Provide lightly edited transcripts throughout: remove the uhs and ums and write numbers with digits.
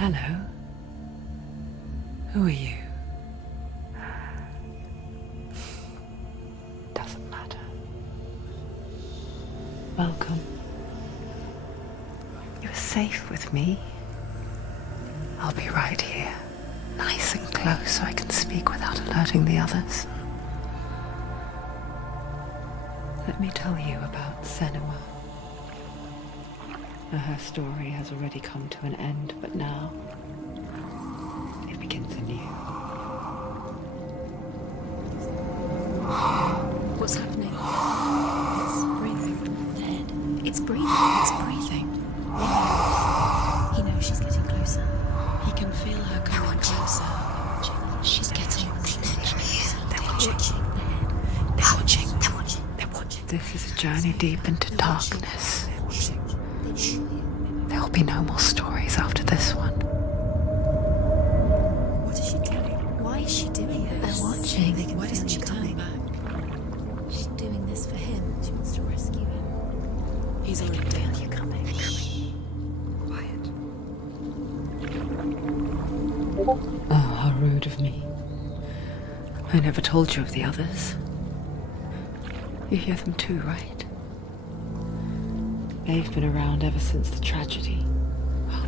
Hello. Who are you? Doesn't matter. Welcome. You're safe with me. I'll be right here, nice and close so I can speak without alerting the others. Let me tell you about Senua. Her story has already come to an end, but now it begins anew. What's happening? It's breathing. The head. It's breathing. It's breathing. Why? He knows she's getting closer. He can feel her coming closer. She's getting closer. They're watching. The head. They're watching. They're watching. They're watching. This is a journey deep into darkness. There will be no more stories after this one. What is she doing? Why is she doing this? They're watching. Why doesn't she turn back? She's doing this for him. She wants to rescue him. He's already dead. You coming? Quiet. Oh, how rude of me. I never told you of the others. You hear them too, right? They've been around ever since the tragedy. Well,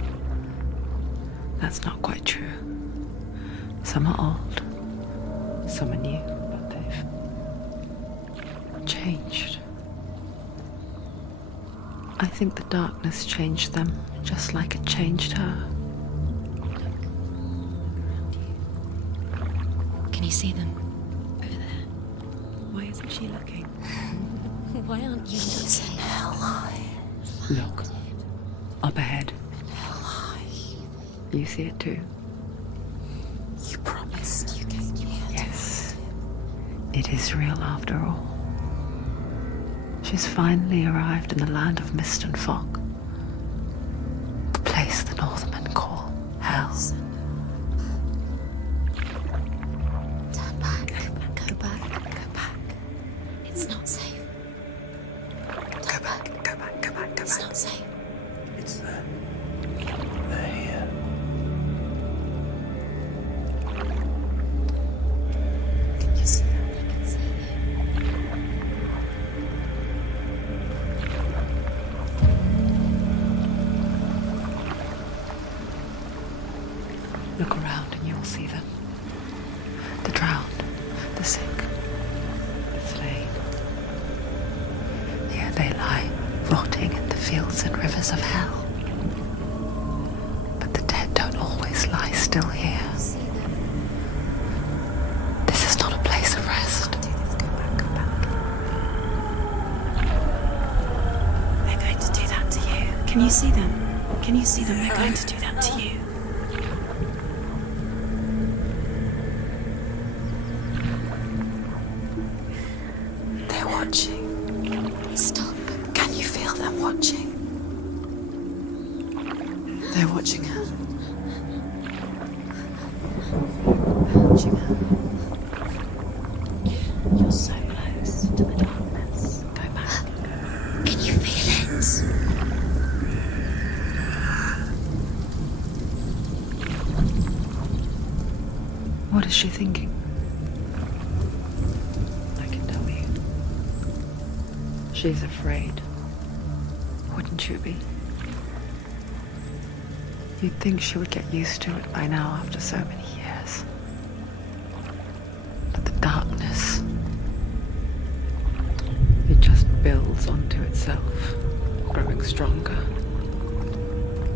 that's not quite true. Some are old, some are new, but they've changed. I think the darkness changed them, just like it changed her. Can you see them? Over there. Why isn't she looking? Why aren't you looking? Look, up ahead. You see it too? You promised you came here. Yes. It is real after all. She's finally arrived in the land of mist and fog. The place the Northmen call Hell. Turn back. Go back. Go back. It's not safe. Go back. Go back. Go back. Go It's back. not safe. It's there. They're here. Can you see them? I can see Look around and you will see them. The drowned, the sick, the slain. Here they lie, rotting in the fields and rivers of hell. But the dead don't always lie still here. See them. This is not a place of rest. Do this. Go back. Go back. They're going to do that to you. Can you see them? Can you see them? They're going to do that to you. They're watching. Stop. Can you feel them watching? They're watching her. They're watching her. You're so close to the darkness. Go back. Can you feel it? What is she thinking? I can tell you. She's afraid. Wouldn't you be? You'd think she would get used to it by now after so many years. But the darkness, it just builds onto itself, growing stronger,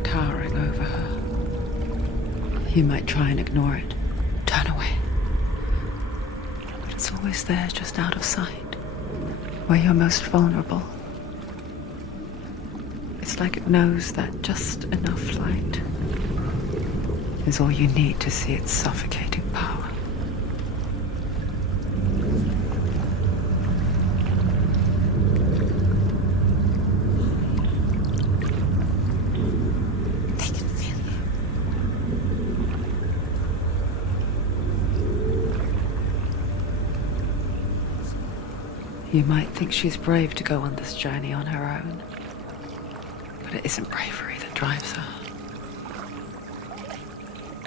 towering over her. You might try and ignore it, turn away. But it's always there, just out of sight, where you're most vulnerable. It's like it knows that just enough light is all you need to see its suffocating power. They can feel you. You might think she's brave to go on this journey on her own, but it isn't bravery that drives her.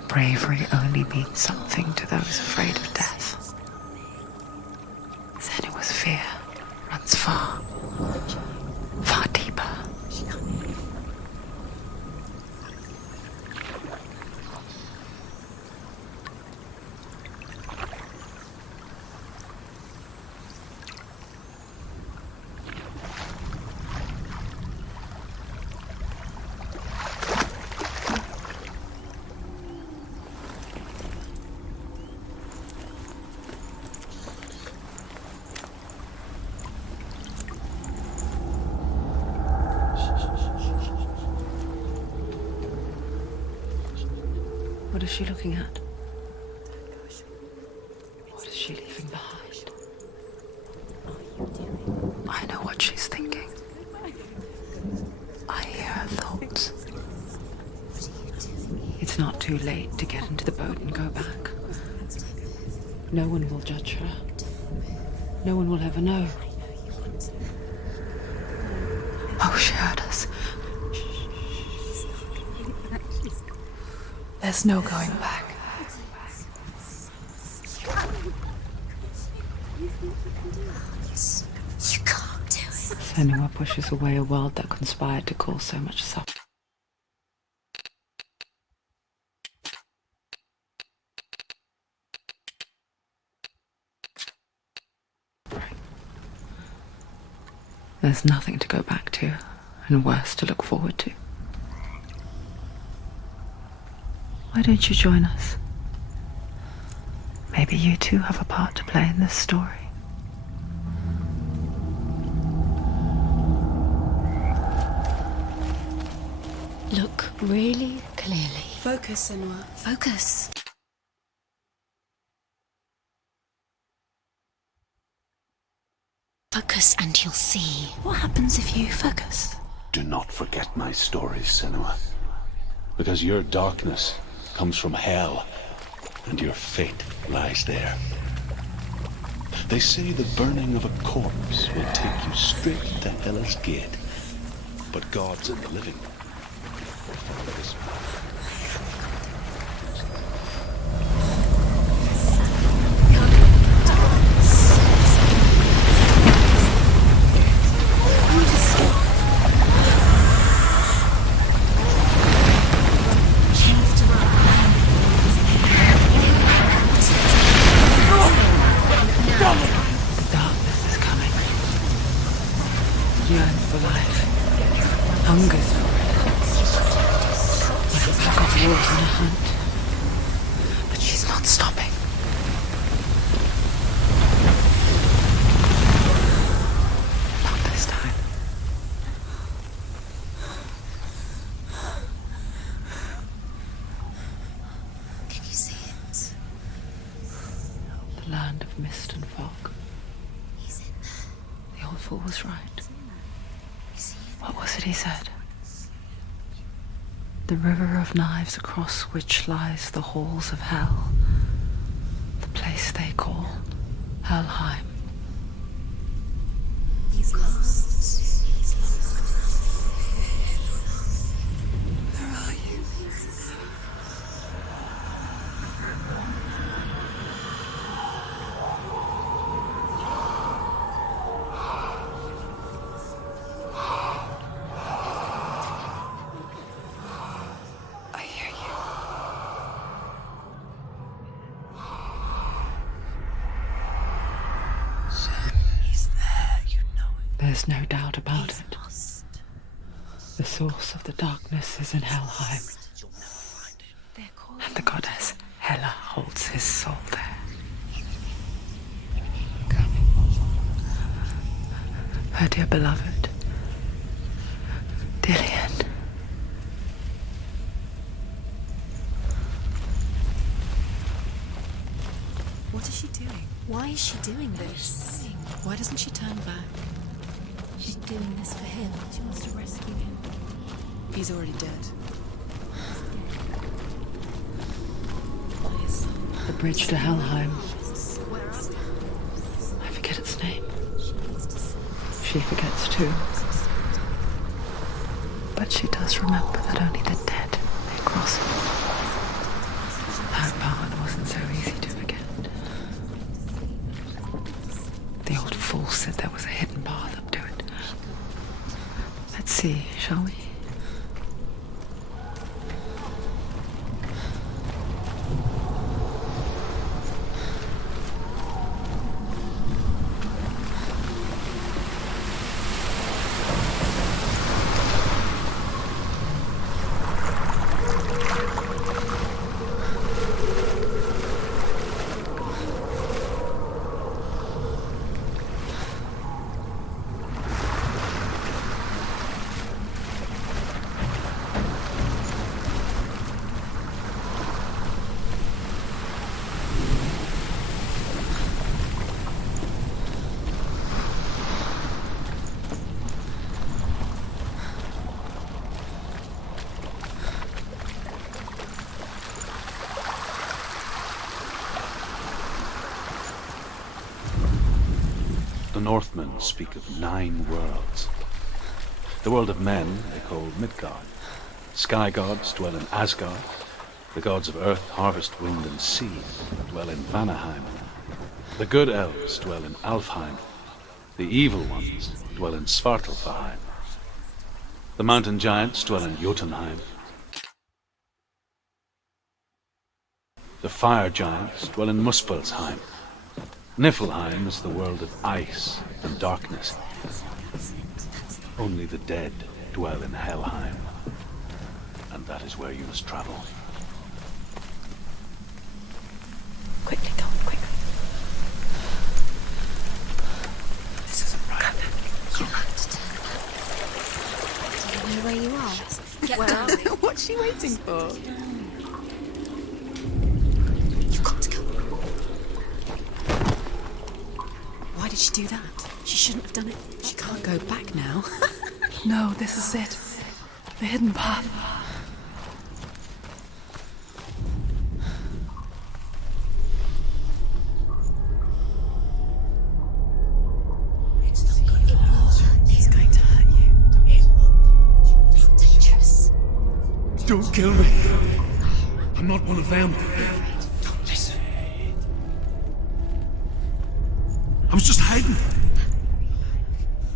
bravery only means something to those afraid of death. Then it was fear runs far, far deeper. What is she looking at? What is she leaving behind? I know what she's thinking. I hear her thoughts. It's not too late to get into the boat and go back. No one will judge her. No one will ever know. Oh, she heard us. There's no going back. You can't do it. Senua pushes away a world that conspired to cause so much suffering. There's nothing to go back to, and worse to look forward to. Why don't you join us? Maybe you too have a part to play in this story. Look really clearly. Focus, Senua. Focus. Focus and you'll see. What happens if you focus? Do not forget my stories, Senua. Because your darkness comes from hell, and your fate lies there. They say the burning of a corpse will take you straight to Hela's gate. But gods and the living will follow this path. Darkness is coming. Yearns for life. Hungers for it. Like a pack of wolves on a hunt. But she's not stopping. Not this time. Can you see it? The land of mist and fog. He's in there. The old fool was right. You see it? What was it he said? The river of knives across which lies the halls of hell. The place they call Helheim. He's lost. He's lost. Where are you? I hear you. He's there, you know it. There's no doubt about He's it. lost. The source of the darkness is in Helheim, You'll never find it. They're calling. and the goddess Hela holds his soul there. Her dear beloved, Dillian. What is she doing? Why is she doing this? Why doesn't she turn back? She's doing this for him. She wants to rescue him. He's already dead. The bridge to Helheim. Where are they? I forget its name. She needs to see. She forgets too. But she does remember that only the dead may cross it. Paul said there was a hidden path up to it. Let's see, shall we? The Northmen speak of 9 worlds. The world of men they call Midgard. Sky gods dwell in Asgard. The gods of earth, harvest, wind, and sea dwell in Vanaheim. The good elves dwell in Alfheim. The evil ones dwell in Svartalfheim. The mountain giants dwell in Jotunheim. The fire giants dwell in Muspelheim. Niflheim is the world of ice and darkness. Only the dead dwell in Helheim. And that is where you must travel. Quickly, go on, quick. This isn't right. You have to turn back. Do you know where you are? Get down. What's she waiting for? You've got to go. Why did she do that? She shouldn't have done it. She can't go back now. No, this is it. The hidden path. It's going to hurt you. It's dangerous. Don't kill me. I'm not one of them. Don't listen. I was just hiding.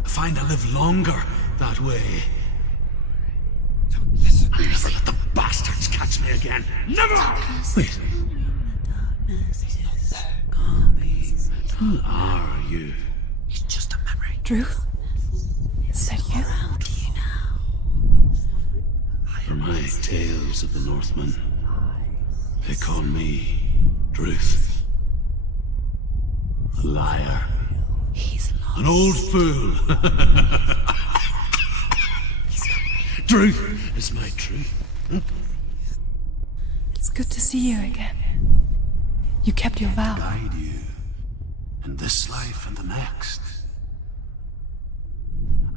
I find I live longer that way. Don't listen. I'll never let the bastards catch me again. Never! Wait. Who are you? It's just a memory. Druth? Is that you? Around you now. For my tales of the Northmen, they call me Druth. A liar. He's lost. An old fool. Truth is my truth. It's good to see you again. You kept your vow. Guide you in this life and the next.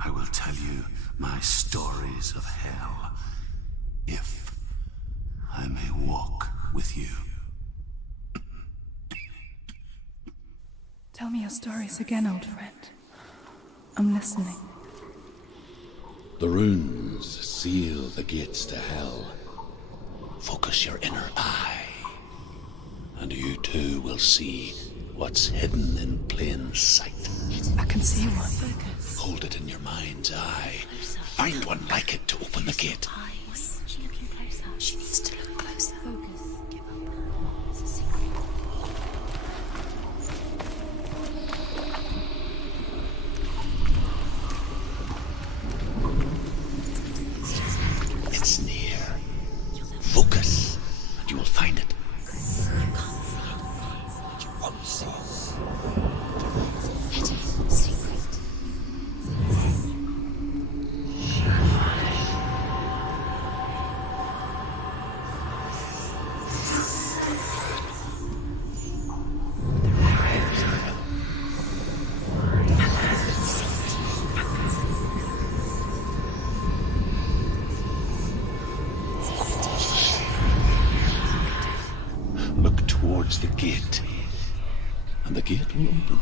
I will tell you my stories of hell, if I may walk with you. Tell me your stories again, old friend. I'm listening. The runes seal the gates to hell. Focus your inner eye, and you too will see what's hidden in plain sight. I can see one. Hold it in your mind's eye. Find one like it to open the gate. Eyes. Is she looking closer? She needs to look closer. Focus. Give up. It's a secret. It's near. Focus, and you will find it. You can't see it. But you won't see it. Hidden. Secret. Look towards the gate, and the gate will open.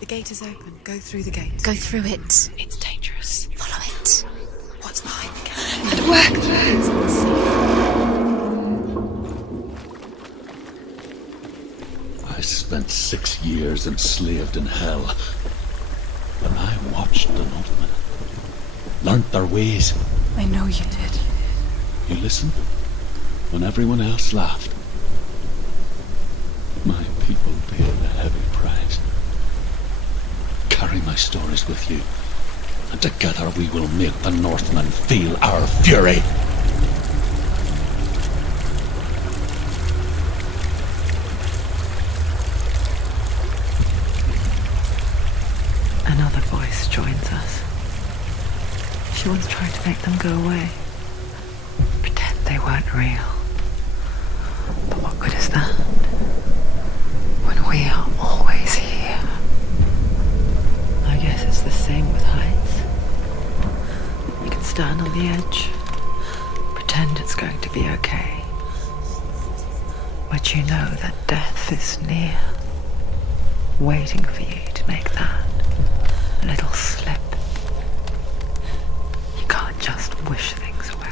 The gate is open. Go through the gate. Go through it. It's dangerous. Follow it. What's behind the gate? It worked! was enslaved in hell. And I watched the Northmen, learnt their ways. I know you did. You listened when everyone else laughed. My people paid a heavy price. Carry my stories with you, and together we will make the Northmen feel our fury. Another voice joins us. She once tried to make them go away. Pretend they weren't real. But what good is that? When we are always here. I guess it's the same with heights. You can stand on the edge, pretend it's going to be okay. But you know that death is near, waiting for you to make that little slip. You can't just wish things away.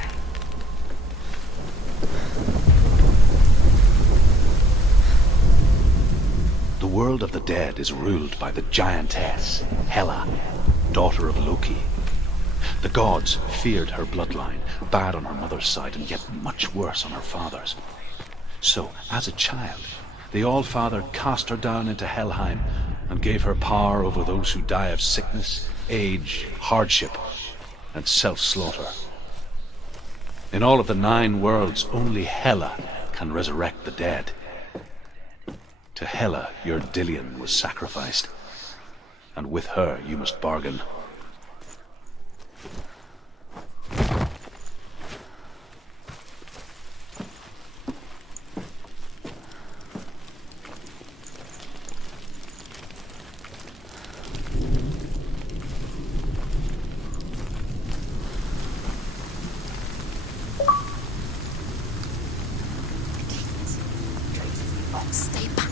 The world of the dead is ruled by the giantess, Hela, daughter of Loki. The gods feared her bloodline, bad on her mother's side and yet much worse on her father's. So, as a child, the All-Father cast her down into Helheim and gave her power over those who die of sickness, age, hardship, and self-slaughter. In all of the 9 worlds, only Hela can resurrect the dead. To Hela, your Dillion was sacrificed, and with her you must bargain. Stay back.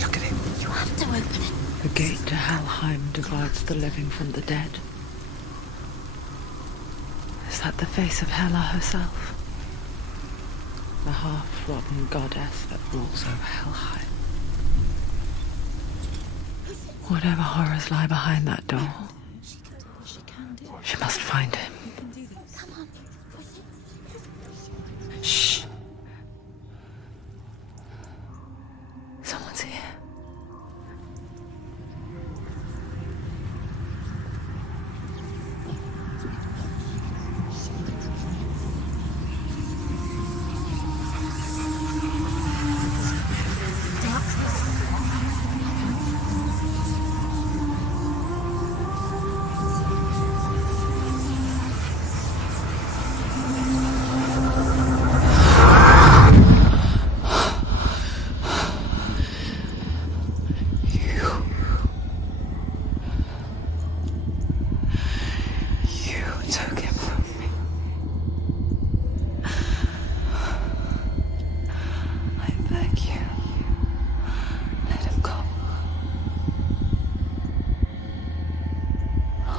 Look at him. You have to open it. The gate to Helheim divides the living from the dead. Is that the face of Hela herself? The half-rotten goddess that rules over Helheim. Whatever horrors lie behind that door, she must find him. Shh. Someone's here.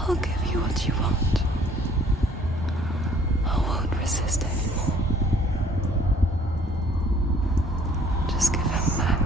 I'll give you what you want. I won't resist anymore. Just give him back.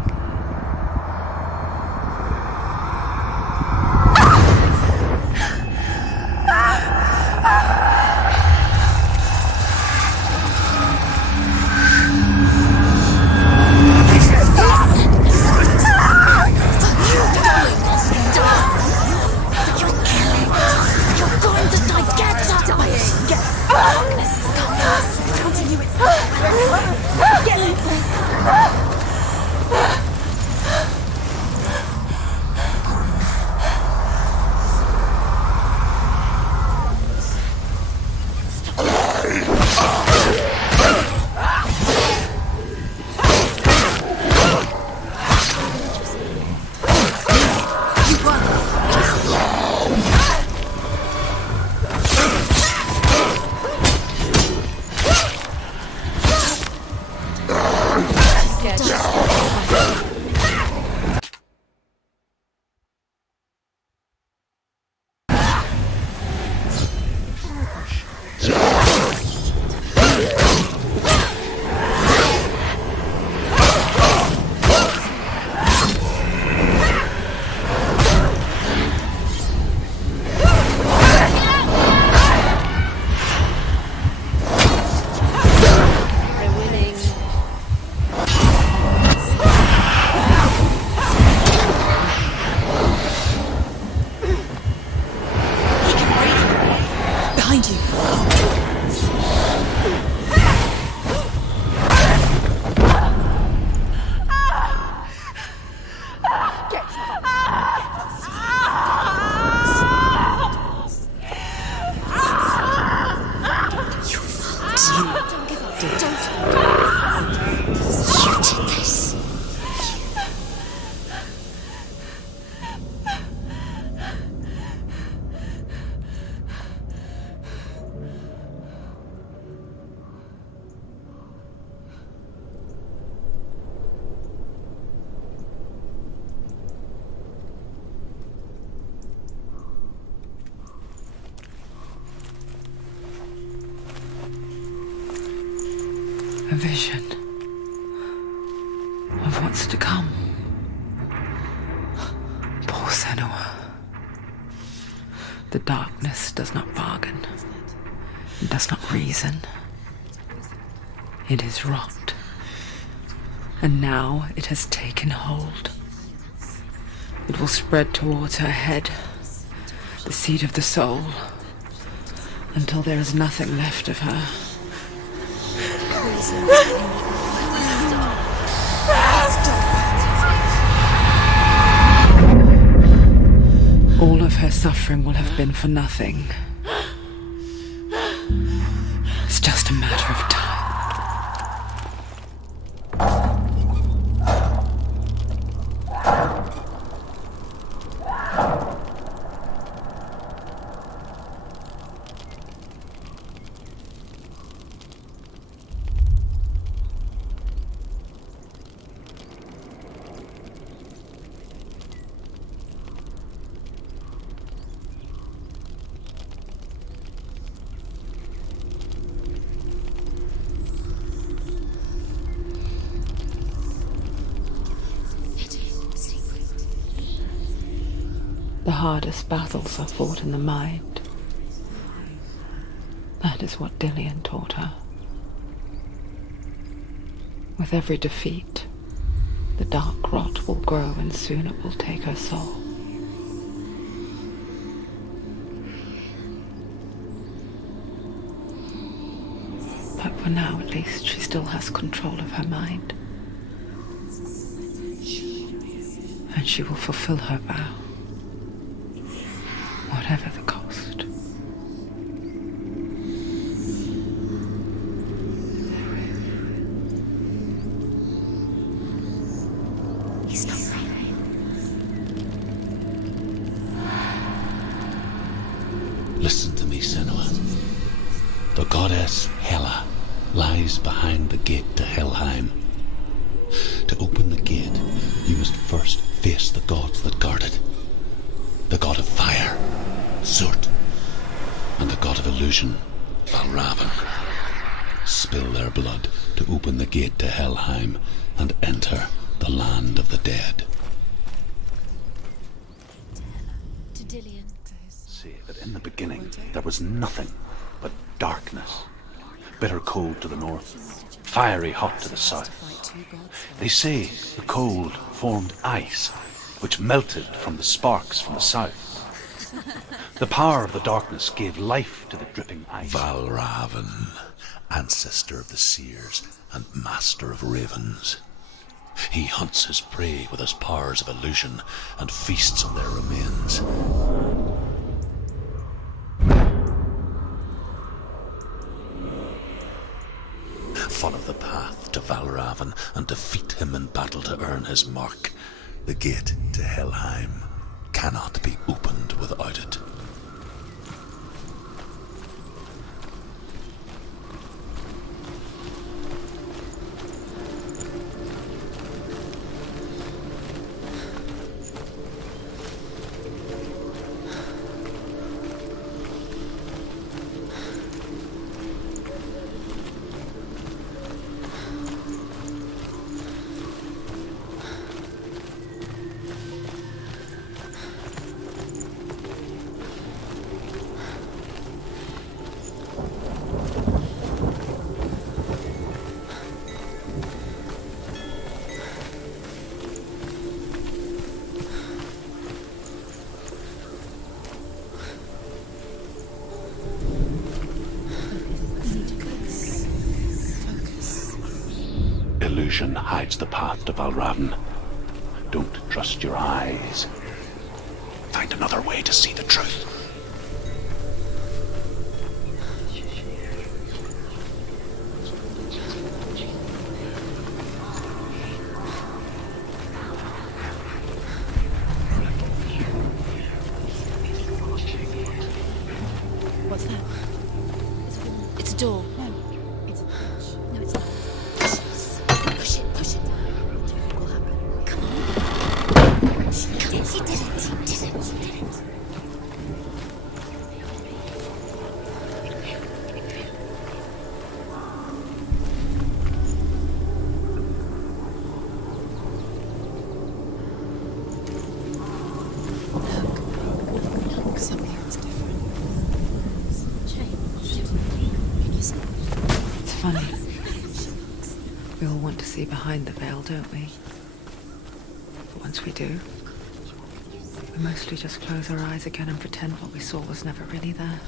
Behind you. Don't give up. Don't. You did this. A vision of what's to come. Poor Senua. The darkness does not bargain, it does not reason. It is rot. And now it has taken hold. It will spread towards her head, the seat of the soul, until there is nothing left of her. All of her suffering will have been for nothing. It's just a matter of time. The hardest battles are fought in the mind. That is what Dillian taught her. With every defeat, the dark rot will grow and soon it will take her soul. But for now, at least, she still has control of her mind. And she will fulfill her vow. Whatever the cost. He's not right. Listen to me, Senua. The goddess Hela lies behind the gate to Helheim. To open the gate, you must first face the gods that guard it. The god of fire, Surt, and the god of illusion, Valravan. Spill their blood to open the gate to Helheim and enter the land of the dead. To Dillian. Say that in the beginning there was nothing but darkness. Bitter cold to the north, fiery hot to the south. They say the cold formed ice, which melted from the sparks from the south. The power of the darkness gave life to the dripping ice. Valravan, ancestor of the seers and master of ravens. He hunts his prey with his powers of illusion and feasts on their remains. Follow the path to Valravan and defeat him in battle to earn his mark. The gate to Helheim cannot be opened without it. illusion hides the path to Valravn. Don't trust your eyes. Find another way to see the truth. What's that? It's a door. No, it's a push. No, it's not. Push it. Push it. What do you think will happen? Come on. She did it. She did it. Look, something's different. It's funny. We all want to see behind the veil, don't we? But once we do, we mostly just close our eyes again and pretend what we saw was never really there.